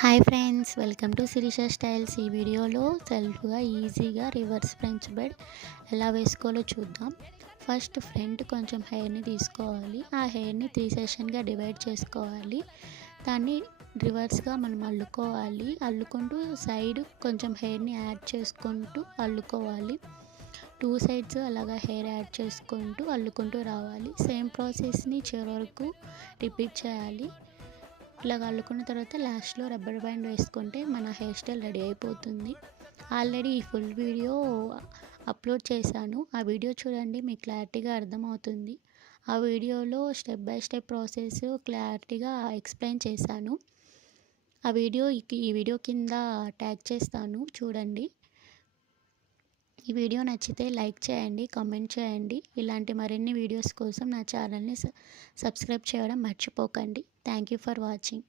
Hi friends, welcome to Sirisha styles. ఈ వీడియోలో సెల్ఫ్గా ఈజీగా రివర్స్ ఫ్రెంచ్ బెడ్ ఎలా వేసుకోవాలో చూద్దాం. ఫస్ట్ ఫ్రంట్ కొంచెం హెయిర్ని తీసుకోవాలి. ఆ హెయిర్ని 3 సెషన్గా డివైడ్ చేసుకోవాలి. దాన్ని రివర్స్గా మనం అల్లుకుంటూ సైడ్ కొంచెం హెయిర్ని యాడ్ చేసుకుంటూ అల్లుకోవాలి. 2 సైడ్స్ అలాగా హెయిర్ యాడ్ చేసుకుంటూ అల్లుకుంటూ రావాలి. సేమ్ ప్రాసెస్ని చివరి వరకు రిపీట్ చేయాలి. ఇలాగ అల్లుకున్న తర్వాత లాస్ట్లో రబ్బర్ బ్యాండ్ వేసుకుంటే మన హెయిర్ స్టైల్ రెడీ అయిపోతుంది. ఆల్రెడీ ఈ ఫుల్ వీడియో అప్లోడ్ చేశాను. ఆ వీడియో చూడండి, మీకు క్లారిటీగా అర్థమవుతుంది. ఆ వీడియోలో స్టెప్ బై స్టెప్ ప్రాసెస్ క్లారిటీగా ఎక్స్ప్లెయిన్ చేశాను. ఆ వీడియో ఈ వీడియో కింద ట్యాగ్ చేస్తాను, చూడండి. ఈ వీడియో నచ్చితే లైక్ చేయండి, కామెంట్ చేయండి. ఇలాంటి మరిన్ని వీడియోస్ కోసం నా ఛానల్ని సబ్స్క్రైబ్ చేయడం మర్చిపోకండి. Thank you for watching.